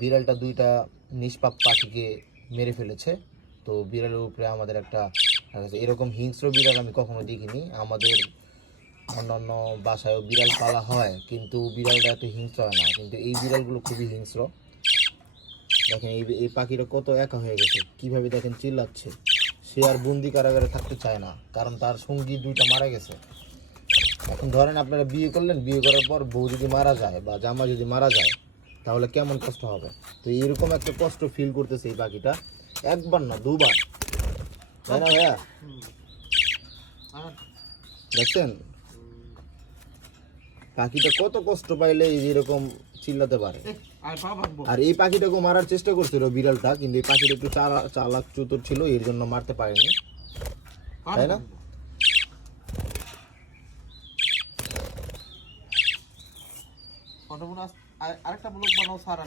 বিড়ালটা দুইটা নিষ্পাপ পাখিকে মেরে ফেলেছে। তো বিড়ালের উপরে আমাদের একটা এরকম হিংস্র বিড়াল আমি কখনো দেখিনি। আমাদের অন্যান্য বাসায়ও বিড়াল পালা হয়, কিন্তু বিড়ালটা এত হিংস্র হয় না, কিন্তু এই বিড়ালগুলো খুবই হিংস্র। দেখেন এই পাখিটা কত একা হয়ে গেছে, কিভাবে দেখেন চিল্লাচ্ছে। সে আর বন্দি কারাগারে থাকতে চায় না, কারণ তার সঙ্গী দুইটা মারা গেছে। এখন ধরেন আপনারা বিয়ে করলেন, বিয়ে করার পর বউ যদি মারা যায় বা জামা যদি মারা যায়, তাহলে কেমন কষ্ট হবে। তো এরকম একটা কষ্ট ফিল করতেছে এই পাখিটা, একবার না দুবার, তাই না ভাইয়া? দেখছেন পাখিটা কত কষ্ট পাইলে এরকম চিল্লাতে পারে। আর এই পাখিটাকে মারার চেষ্টা করছিল বিড়ালটা, কিন্তু এই পাখিটা একটু চালাক চতুর ছিল, এর জন্য মারতে পারেনি, তাই না? আরেকটা ব্লগ বানাও স্যার।